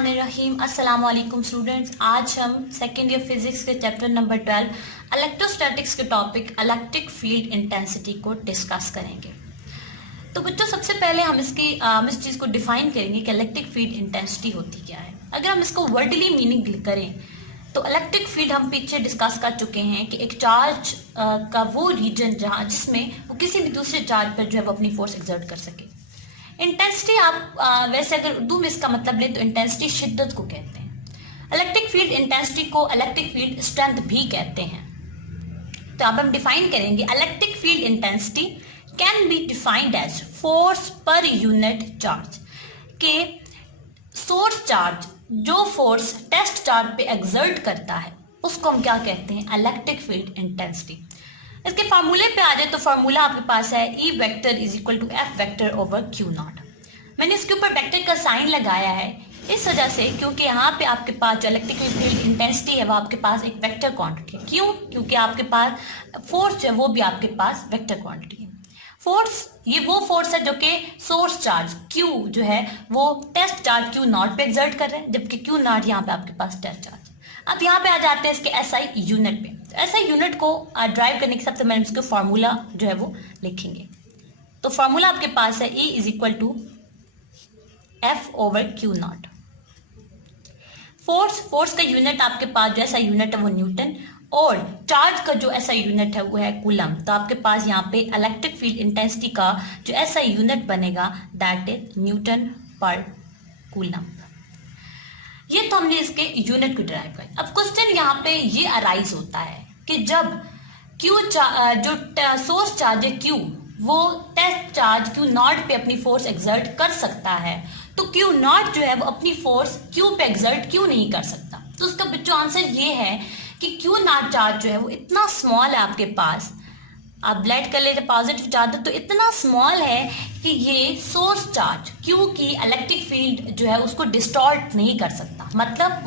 बिस्मिल्लाहिर्रहमानिर्रहीम। अस्सलाम वालेकुम स्टूडेंट्स। आज हम सेकेंड ईयर फिजिक्स के चैप्टर नंबर 12 इलेक्ट्रोस्टैटिक्स के टॉपिक इलेक्ट्रिक फील्ड इंटेंसिटी को डिस्कस करेंगे। तो बच्चों, सबसे पहले हम इस चीज़ को डिफाइन करेंगे कि इलेक्ट्रिक फील्ड इंटेंसिटी होती क्या है। अगर हम इसको वर्डली मीनिंग करें तो इलेक्ट्रिक फील्ड हम पीछे डिस्कस कर चुके हैं कि एक चार्ज का वो रीजन जिसमें वो किसी भी दूसरे चार्ज पर जो है वो अपनी फोर्स एक्सर्ट कर सके। इंटेंसिटी आप वैसे अगर उर्दू में इसका मतलब लें तो इंटेंसिटी शिद्दत को कहते हैं। इलेक्ट्रिक फील्ड इंटेंसिटी को इलेक्ट्रिक फील्ड स्ट्रेंथ भी कहते हैं। तो अब हम डिफाइन करेंगे electric field intensity can be defined as force per unit charge के सोर्स चार्ज जो फोर्स टेस्ट चार्ज पे एक्सर्ट करता है उसको हम क्या कहते हैं, इलेक्ट्रिक फील्ड इंटेंसिटी। इसके फार्मूले पे आ जाए तो फार्मूला आपके पास है E vector is equal to F vector over Q naught. मैंने इसके ऊपर वेक्टर का साइन लगाया है इस वजह से क्योंकि यहाँ पे आपके पास जो इलेक्ट्रिक फील्ड इंटेंसिटी है वो आपके पास एक वेक्टर क्वांटिटी है। क्यों? क्योंकि आपके पास फोर्स जो है वो भी आपके पास वेक्टर क्वांटिटी है। फोर्स ये वो फोर्स है जो कि सोर्स चार्ज Q जो है वो टेस्ट चार्ज Q नॉट पे एक्सर्ट कर रहे हैं, जबकि Q नॉट यहाँ पे आपके पास टेस्ट चार्ज। अब यहाँ पे आ जाते हैं इसके SI यूनिट पे। SI यूनिट को ड्राइव करने के सबसे पहले इसके फार्मूला जो है वो लिखेंगे। तो फार्मूला आपके पास है E is equal to F over Q naught. Force का यूनिट आपके पास जो SI यूनिट है वो न्यूटन और चार्ज का जो SI यूनिट है वो है कूलम। तो आपके पास यहाँ पे इलेक्ट्रिक फील्ड इंटेंसिटी का जो SI यूनिट बनेगा दैट इज न्यूटन पर कूलम। ये तो हमने इसके यूनिट को डिराइव किया। अब क्वेश्चन यहाँ पे ये अराइज होता है कि जब जो सोर्स चार्ज है Q वो टेस्ट चार्ज Q नॉट पे अपनी फोर्स एक्सर्ट कर सकता है तो Q नॉट जो है वो अपनी फोर्स Q पे एक्सर्ट क्यों नहीं कर सकता। तो उसका बच्चों आंसर ये है कि Q नॉट चार्ज जो है वो इतना स्मॉल है आपके पास, आप लेट कर लेते पॉजिटिव चार्ज तो इतना स्मॉल है कि ये सोर्स चार्ज Q की इलेक्ट्रिक फील्ड जो है उसको डिस्टॉर्ट नहीं कर सकता, मतलब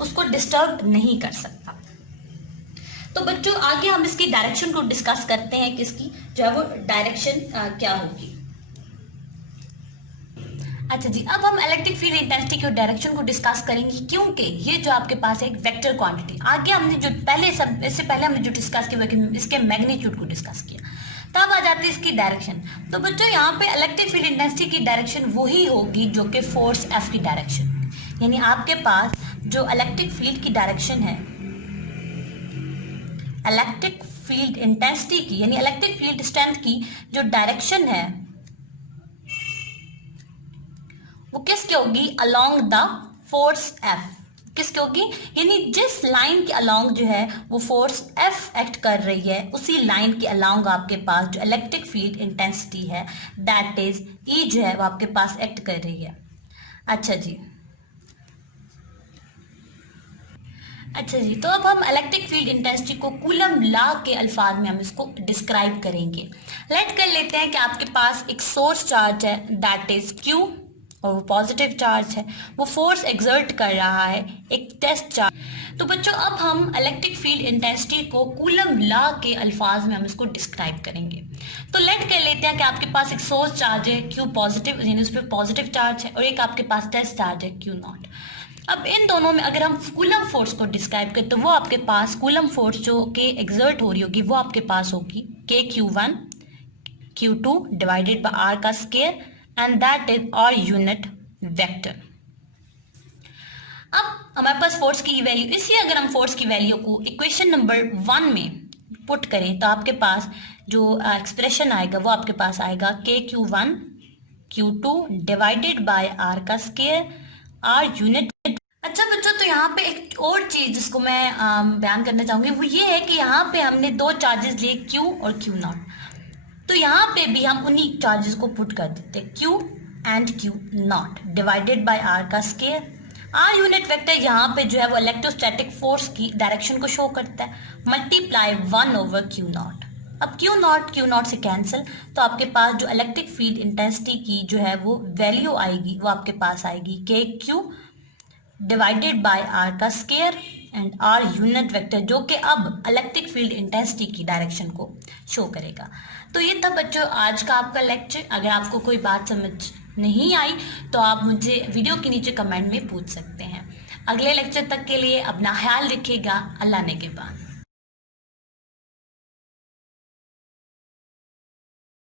उसको डिस्टर्ब नहीं कर सकता। तो बच्चों आगे हम इसकी डायरेक्शन को डिस्कस करते हैं कि इसकी जो है वो डायरेक्शन क्या होगी। अच्छा जी, अब हम इलेक्ट्रिक फील्ड इंटेंसिटी की डायरेक्शन को डिस्कस करेंगे क्योंकि ये जो आपके पास है एक वेक्टर क्वांटिटी। आगे हमने जो इससे पहले हमने जो डिस्कस किया इसके मैग्नीट्यूड को डिस्कस किया, तब आ जाती है इसकी डायरेक्शन। तो बच्चों यहाँ पे इलेक्ट्रिक फील्ड इंटेंसिटी की डायरेक्शन वही होगी जो कि फोर्स F की डायरेक्शन, यानी आपके पास जो इलेक्ट्रिक फील्ड की डायरेक्शन है इलेक्ट्रिक फील्ड इंटेंसिटी की यानी इलेक्ट्रिक फील्ड स्ट्रेंथ की जो डायरेक्शन है वो किसकी होगी, अलोंग द फोर्स F। किसकी होगी, यानी जिस लाइन के अलोंग जो है वो फोर्स F एक्ट कर रही है उसी लाइन के अलोंग आपके पास जो इलेक्ट्रिक फील्ड इंटेंसिटी है दैट इज E जो है वो आपके पास एक्ट कर रही है। अच्छा जी, तो अब हम इलेक्ट्रिक फील्ड इंटेंसिटी को कूलम लॉ के अल्फाज में हम इसको डिस्क्राइब करेंगे। लेट कर लेते हैं कि आपके पास एक सोर्स चार्ज है दैट इज Q और वो पॉजिटिव चार्ज है, वो फोर्स एक्सर्ट कर रहा है एक टेस्ट चार्ज। तो बच्चों अब हम इलेक्ट्रिक फील्ड इंटेंसिटी को कूलम लॉ के अल्फाज में हम इसको डिस्क्राइब करेंगे। तो लेट कर लेते हैं कि आपके पास एक सोर्स चार्ज है Q पॉजिटिव, यानी उस पर पॉजिटिव चार्ज है, और एक आपके पास टेस्ट चार्ज है Q नॉट। अब इन दोनों में अगर हम कूलम फोर्स को डिस्क्राइब करें तो वो आपके पास कूलम फोर्स जो कि एक्सर्ट हो रही होगी वो आपके पास होगी KQ1 Q2 divided by R का square and that is our unit vector. अब हमारे पास फोर्स की वैल्यू, इसलिए अगर हम फोर्स की वैल्यू को इक्वेशन नंबर 1 में पुट करें तो आपके पास जो एक्सप्रेशन आएगा वो आपके पास आएगा KQ1 Q2 divided by R का स्क्वायर R यूनिट। अच्छा बच्चों, तो यहाँ पे एक और चीज जिसको मैं बयान करना चाहूंगी वो ये है कि यहाँ पे हमने दो चार्जेस लिए Q और Q नॉट, तो यहाँ पे भी हम उन्हीं चार्जेस को पुट कर देते हैं Q and Q not divided by R का स्क्वायर। R यूनिट वेक्टर यहाँ पे जो है वो इलेक्ट्रोस्टैटिक फोर्स की डायरेक्शन को शो करता है मल्टीप्लाई 1 ओवर Q नॉट। अब Q नॉट से कैंसिल, तो आपके पास जो इलेक्ट्रिक फील्ड इंटेंसिटी की जो है वो वैल्यू आएगी वो आपके पास आएगी KQ डिवाइडेड बाय R का square and R unit vector जो कि अब इलेक्ट्रिक फील्ड इंटेंसिटी की डायरेक्शन को शो करेगा। तो ये था बच्चों आज का आपका लेक्चर। अगर आपको कोई बात समझ नहीं आई तो आप मुझे वीडियो के नीचे कमेंट में पूछ सकते हैं। अगले लेक्चर तक के लिए अपना ख्याल रखिएगा। अल्लाह ने के बाद।